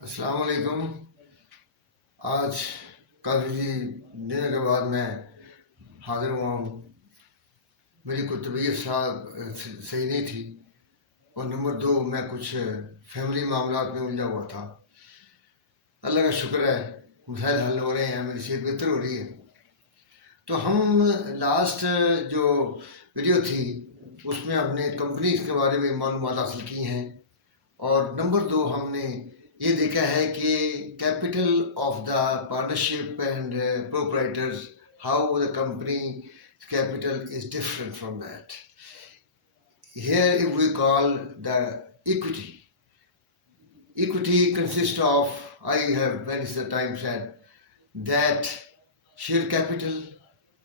अस्सलाम वालेकुम। आज काफ़ी दिनों के बाद मैं हाज़िर हुआ हूँ। मेरी कोई तबीयत सही नहीं थी और नंबर दो, मैं कुछ फैमिली मामलात में उलझा हुआ था। अल्लाह का शुक्र है, मसाइल हल हो रहे हैं, मेरी सेहत बेहतर हो रही है। तो हम लास्ट जो वीडियो थी उसमें हमने कंपनी के बारे में मालूमात हासिल की हैं और नंबर दो, हमने ये देखा है कि capital of the partnership and proprietors, how the company capital is different from that. Here if we call the equity consists of, I have many times said that share capital,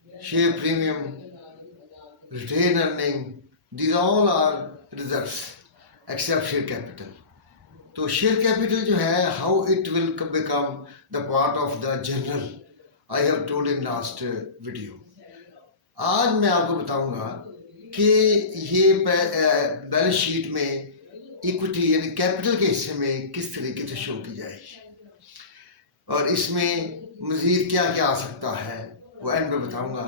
share premium, retain earning, these all are reserves except share capital. तो share capital जो है, how it will become the part of the general, I have told in last video. आज मैं आपको बताऊंगा कि ये balance sheet में इक्विटी यानी कैपिटल के हिस्से में किस तरीके से शो की जाएगी और इसमें मज़ीद क्या क्या आ सकता है, वो एंड में बताऊंगा.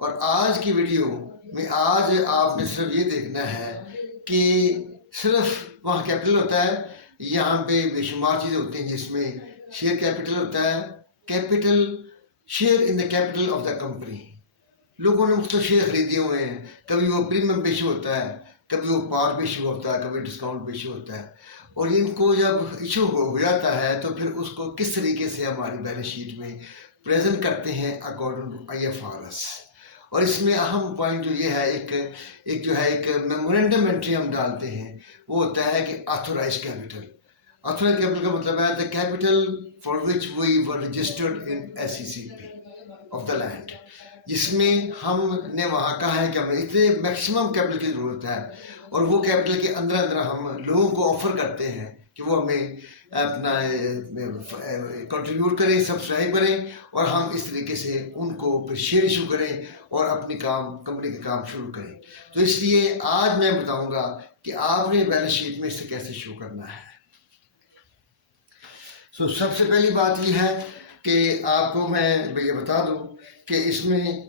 और आज की वीडियो में आज आपने सिर्फ ये देखना है कि सिर्फ वहाँ कैपिटल होता है, यहाँ पे बेशुमार चीज़ें होती हैं जिसमें शेयर कैपिटल होता है. Capital, share in the capital of the company. लोगों ने मुख्तलिफ शेयर खरीदे हुए हैं, कभी वो प्रीमियम पे इशू होता है, कभी वो पार पे इशू होता है, कभी डिस्काउंट पे इशू होता है. और इनको जब इशू हो जाता है तो फिर उसको किस तरीके से हमारी बैलेंस शीट में प्रेजेंट करते हैं अकॉर्डिंग टू IFRS. और इसमें अहम पॉइंट जो ये है, एक मेमोरेंडम एंट्री हम डालते हैं, वो होता है कि ऑथोराइज कैपिटल. ऑथोराइज कैपिटल का मतलब है the capital for which we were registered in SECP of the land, जिसमें हमने वहाँ कहा है कि हमें इतने मैक्सिमम कैपिटल की ज़रूरत है और वो कैपिटल के अंदर अंदर हम लोगों को ऑफर करते हैं कि वो हमें अपना कंट्रीब्यूट करें, सब्सक्राइब करें और हम इस तरीके से उनको फिर शेयर इशू करें और अपनी कंपनी का काम शुरू करें. तो इसलिए आज मैं बताऊंगा कि आपने बैलेंस शीट में इसे कैसे शो करना है. सबसे पहली बात यह है कि आपको मैं ये बता दूं कि इसमें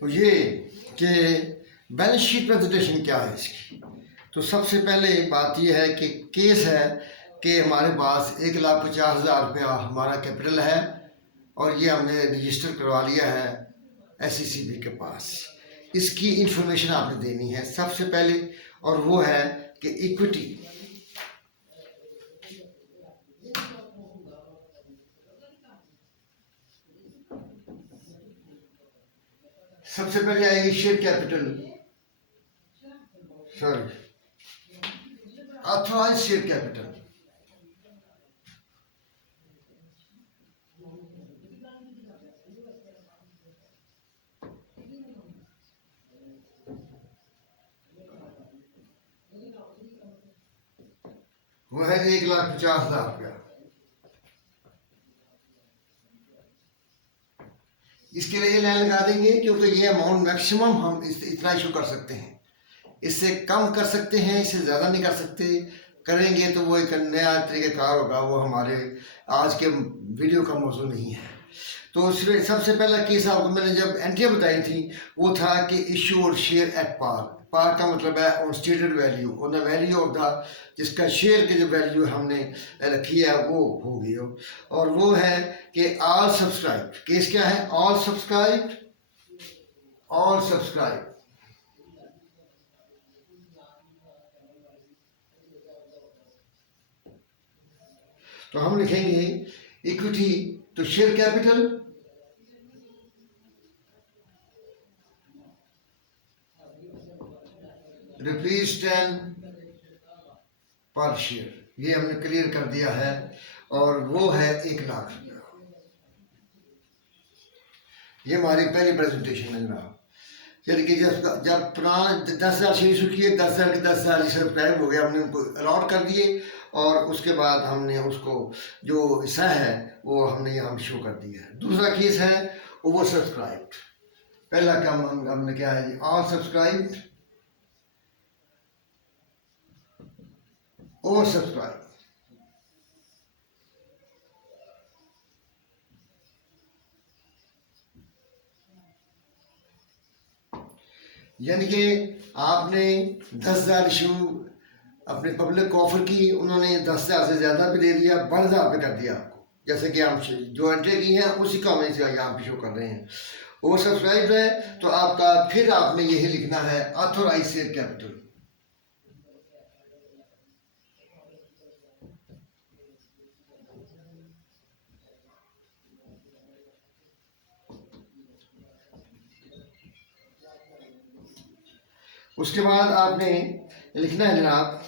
तो ये कि बैलेंस शीट प्रेजेंटेशन क्या है इसकी. तो सबसे पहले बात यह है कि केस है कि हमारे पास 1,50,000 रुपया हमारा कैपिटल है और ये हमने रजिस्टर करवा लिया है SECP के पास. इसकी इंफॉर्मेशन आपने देनी है सबसे पहले, और वो है कि इक्विटी. सबसे पहले आएगी share capital, authorise share capital. वो है 1,50,000 रुपया. इसके लिए ये लाइन लगा देंगे क्योंकि ये अमाउंट मैक्सिमम हम इतना इशू कर सकते हैं. इससे कम कर सकते हैं, इससे ज़्यादा नहीं कर सकते. करेंगे तो वो एक नया तरीक़ाकार होगा, वो हमारे आज के वीडियो का मौजू नहीं है. तो सबसे पहला केस आपको मैंने जब एंट्रियाँ बताई थी वो था कि इशू और शेयर एट पार. पार का मतलब है on stated value, on the value of the, जिसका शेयर की जो वैल्यू हमने रखी है वो होगी. और वो है कि ऑल सब्सक्राइब. केस क्या है? All subscribe, all subscribe. तो हम लिखेंगे इक्विटी तो शेयर कैपिटल रुपीज 10 पर शेयर, ये हमने क्लियर कर दिया है, और वो है 1 लाख रुपया। ये हमारी पहली प्रेजेंटेशन है जनाब। यानी कि जब पुराना 10,000 शेयर इशू किए, 10,000 के 10,000 सब्सक्राइब हो गया, हमने उनको अलॉट कर दिए, और उसके बाद हमने उसको जो हिस्सा है वो हमने यहाँ शो कर दिया है। दूसरा केस है ओवर सब्सक्राइब। पहला काम हमने क्या है जी, ऑल सब्सक्राइब, ओवर सब्सक्राइब। यानी कि आपने 10,000 इशू अपने पब्लिक को ऑफर की, उन्होंने 10,000 से ज़्यादा भी दे दिया, 12,000 पे कर दिया आपको, जैसे कि हम जो एंट्री की है उसी का हम यहाँ पे शो कर रहे हैं। ओवर सब्सक्राइब है तो आपका फिर आपने यही लिखना है ऑथोराइज शेयर कैपिटल। उसके बाद आपने लिखना है जनाब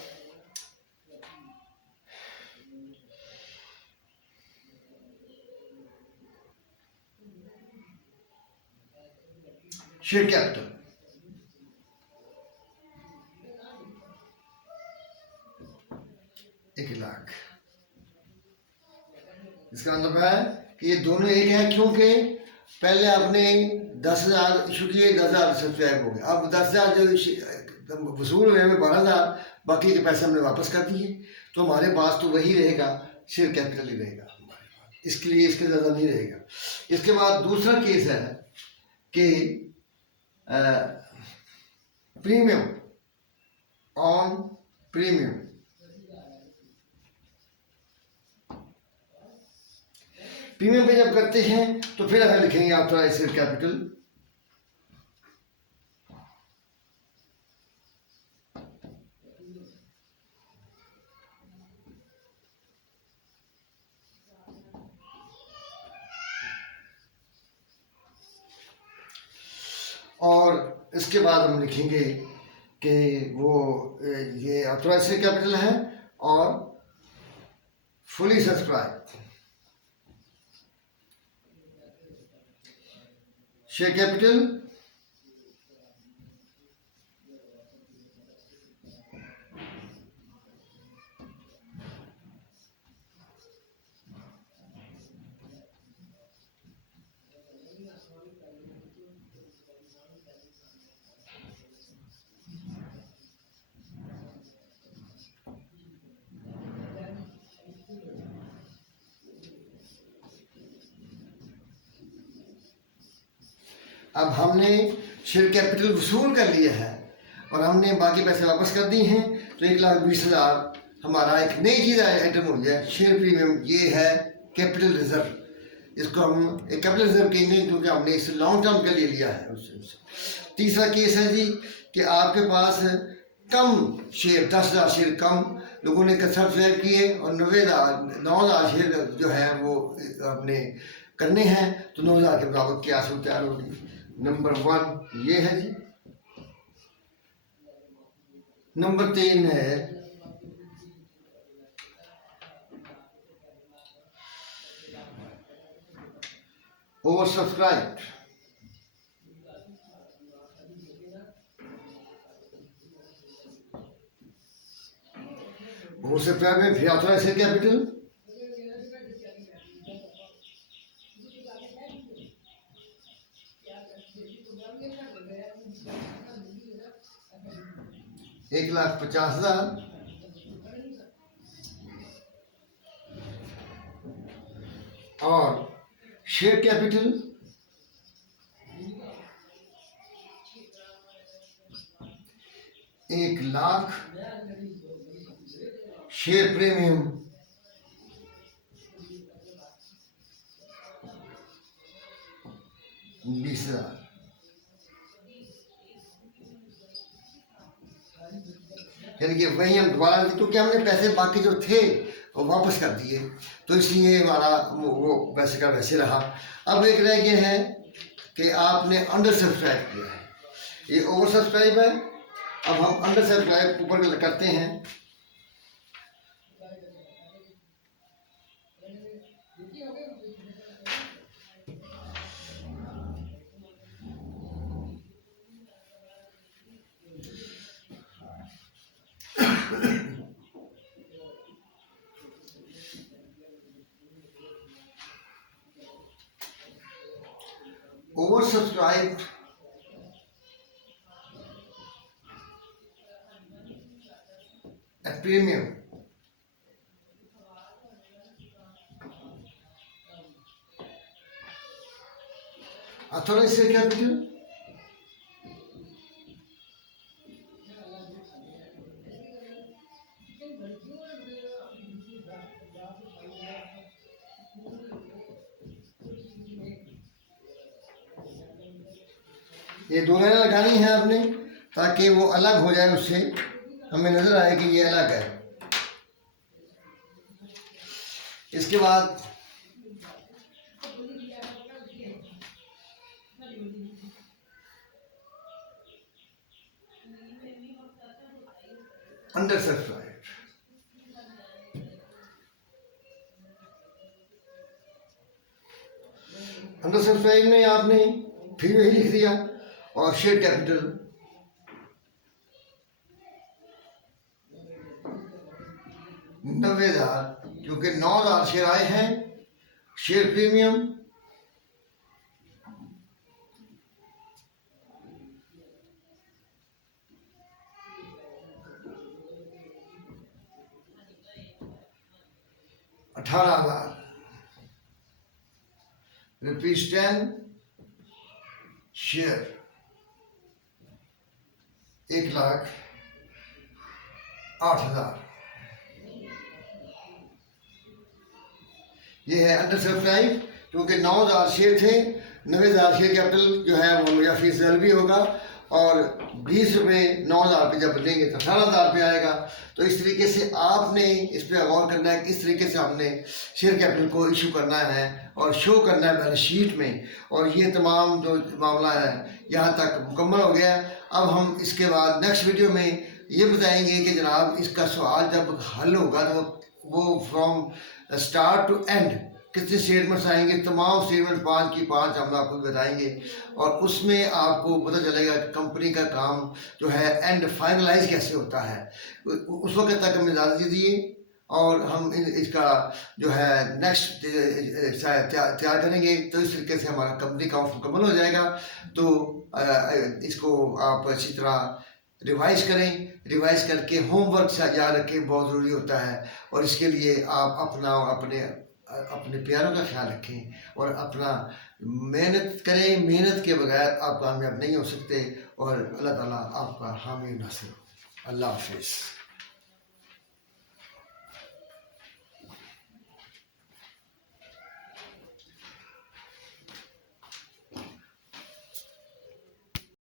शेयर कैपिटल। एक लाख, इसका मतलब है कि ये दोनों एक है, क्योंकि पहले आपने 10,000 इशू किए, 10,000 सब्सक्राइब हो गए, अब 10,000 जो वसूल हुए हमें 12,000, बाकी के पैसे हमने वापस कर दिए, तो हमारे पास तो वही रहेगा, शेयर कैपिटल ही रहेगा हमारे पास, इसके लिए इसके ज़्यादा नहीं रहेगा। इसके बाद दूसरा केस है कि प्रीमियम ऑन प्रीमियम। प्रीमियम पे जब करते हैं तो फिर अगर लिखेंगे ऑथराइज्ड शेयर कैपिटल, और इसके बाद हम लिखेंगे कि वो ये ऑथराइज्ड शेयर कैपिटल है और फुली सब्सक्राइब शेयर कैपिटल अब हमने शेयर कैपिटल वसूल कर लिया है और हमने बाकी पैसे वापस कर दिए हैं, तो 1,20,000 हमारा एक नई चीज़ आइटम हो गया शेयर प्रीमियम। ये है कैपिटल रिजर्व, इसको हम एक कैपिटल रिजर्व कहेंगे क्योंकि हमने इसे लॉन्ग टर्म के लिए लिया है उससे। तीसरा केस है जी कि आपके पास कम शेयर, 10,000 शेयर कम लोगों ने सब्सक्राइब किए और 9,000 शेयर जो है वो अपने करने हैं, तो 9,000 के बराबर क्या सूरत तैयार होगी। नंबर 1 ये है जी। नंबर 3 है ओवर सब्सक्राइब। ओवर सब्सक्राइब में फिर ऑथराइज्ड शेयर कैपिटल, $1,50,000 और शेयर कैपिटल $1,00,000, शेयर प्रीमियम $20,000। यानी कि वही हम दोबारा, क्योंकि हमने पैसे बाकी जो थे वो वापस कर दिए, तो इसलिए हमारा वो वैसे का वैसे रहा। अब एक रह गया है कि आपने अंडर सब्सक्राइब किया है, ये ओवर सब्सक्राइब है। अब हम अंडर सब्सक्राइब ऊपर करते हैं subscribed at premium. Authorized share capital, ये दो लाइन लगानी है आपने ताकि वो अलग हो जाए, उससे हमें नजर आए कि ये अलग है। इसके बाद अंडर सब्सक्राइब, अंडर सब्सक्राइब में आपने फिर वही लिख दिया और शेयर कैपिटल 90,000, क्योंकि 9,000 शेयर आए हैं। Share premium 18,000, ₹10 share 1,08,000। ये है अंडर सब्सक्राइब, क्योंकि 9,000 शेयर थे। 90,000 शेयर कैपिटल जो है वो मेरा फीस भी होगा और 20 रुपये 9,000 पे जब देंगे तो 18,000 पे आएगा। तो इस तरीके से आपने इस पर गौर करना है कि इस तरीके से हमने शेयर कैपिटल को इशू करना है और शो करना है बैलेंस शीट में। और ये तमाम जो मामला है यहाँ तक मुकम्मल हो गया। अब हम इसके बाद नेक्स्ट वीडियो में ये बताएंगे कि जनाब इसका सवाल जब हल होगा तो वो फ्रॉम स्टार्ट टू एंड कितने स्टेटमेंट्स आएंगे, तमाम स्टेटमेंट 5 की 5 हम आपको बताएंगे और उसमें आपको पता चलेगा कि कंपनी का काम जो है एंड फाइनलाइज कैसे होता है। उस वक्त तक हमें इजाज़त दीजिए और हम इसका जो है नेक्स्ट तैयार करेंगे। तो इस तरीके से हमारा कंपनी का मुकम्मल हो जाएगा। तो इसको आप अच्छी तरह रिवाइज करें, रिवाइज करके होमवर्क से याद रखें, बहुत ज़रूरी होता है। और इसके लिए आप अपने प्यारों का ख्याल रखें और अपना मेहनत करें। मेहनत के बगैर आप कामयाब नहीं हो सकते और अल्लाह ताला आपका हामी नासिर हो। अल्लाह हाफिज़।